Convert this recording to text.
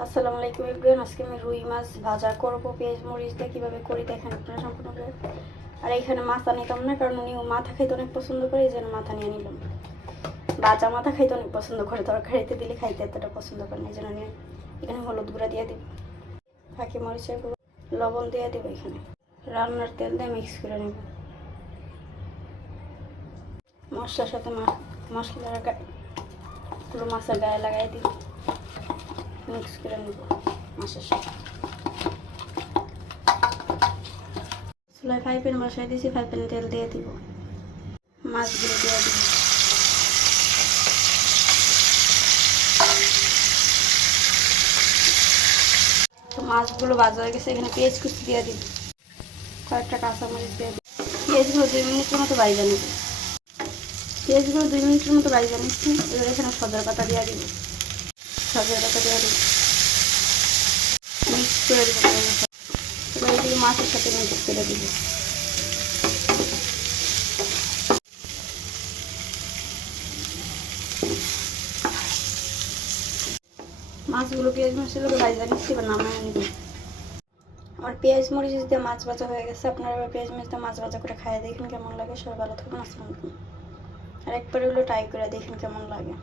আসসালামু আলাইকুম এভরিওয়ান। আজকে আমি রুই মাছ ভাজা করবো পেঁয়াজ মরিচ দিয়ে। কীভাবে করি দেখেন আপনারা সম্পূর্ণ করে। আর এইখানে মাথা নিতাম না, কারণ উনি মাথা খাইতে অনেক পছন্দ করে, এই জন্য মাথা নিয়ে নিলাম। ভাজা মাথা খাইতে অনেক পছন্দ করে, তরকারিতে দিলে খাইতে এতটা পছন্দ করে না, এই জন্য নিয়ে এখানে হলুদ গুঁড়া দিয়ে দিব, ফাঁকি মরিচের গুঁড়ো, লবণ দিয়ে দেবো। এখানে রান্নার তেল দিয়ে মিক্স করে নেব। মশলার সাথে মশলার পুরো মাছের গায়ে লাগাই দিব, মিক্স করে নেব মাছের সাথে। চুলায় ফ্রাই প্যান বসাই দিয়েছি, ফ্রাই প্যানে তেল দিয়ে দিব, মাছগুলো দিয়ে দিব। তো মাছগুলো ভাজা হয়ে গেছে, এখানে পেঁয়াজ কুচি দিয়ে দিব, কয়েকটা কাঁচামরিচ দিয়ে দিব। পেঁয়াজগুলো 2 মিনিটের মতো বাইজা নেব। পেঁয়াজগুলো 2 মিনিটের মতো বাইজা নিচ্ছি। এবার এখানে সজনে পাতা দিয়ে দিব, সজনে পাতা দিয়ে দিব, মিক্স করে দিব। এবার এগুলো মাছের সাথে মিক্স করে দিব। মাছগুলো পেঁয়াজ মরিচের লোক ভাজা নিচ্ছি, এবার নামায় নিব। আমার পেঁয়াজ মরিচ দিয়ে মাছ ভাজা হয়ে গেছে। আপনারা এবার পেঁয়াজ মরিচ দিয়ে মাছ ভাজা করে খাইয়ে দেখেন কেমন লাগে। সবাই ভালো থাকুন, আসসালামু আলাইকুম। আর একবার হলো ট্রাই করে দেখেন কেমন লাগে।